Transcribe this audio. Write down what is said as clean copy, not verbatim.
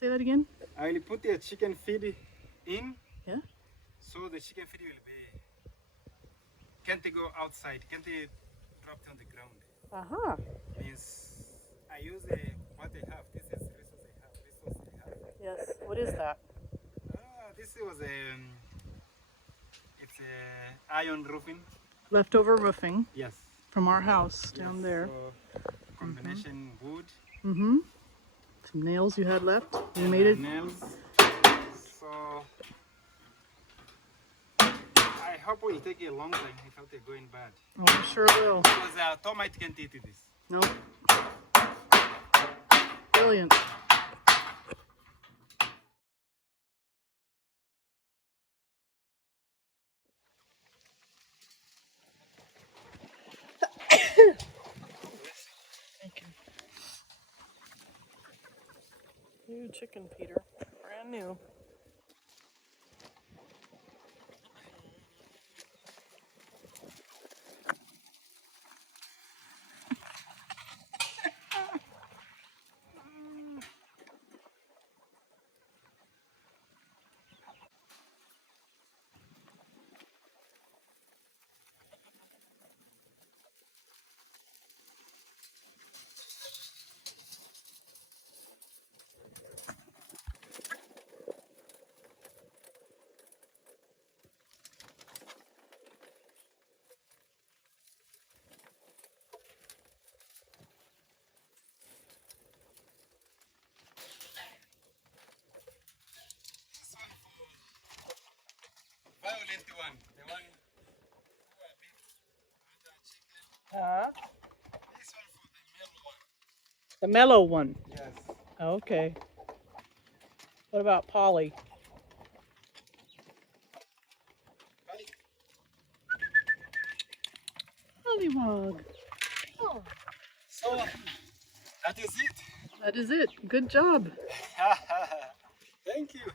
Say that again? I will put the chicken feed in. Yeah. So the chicken feed will be, can't go outside, can't drop on the ground. Uh-huh. Means I use what I have. This is resource I have. Yes. What is that? This was it's a iron roofing. Leftover roofing Yes. from our house down there. So combination wood. Mm-hmm. Some nails you had left. You made it. Nails. So I hope it will take a long time without it going bad. Oh, I'm sure it will. Because termite can't eat this. Nope. Brilliant. Thank you. New chicken, Peter. Brand new. Violent one. The one who a bit under chicken. This one for the male one. The mellow one. Yes. Okay. What about Polly? Pollywog. Oh. So that is it. That is it. Good job. Thank you.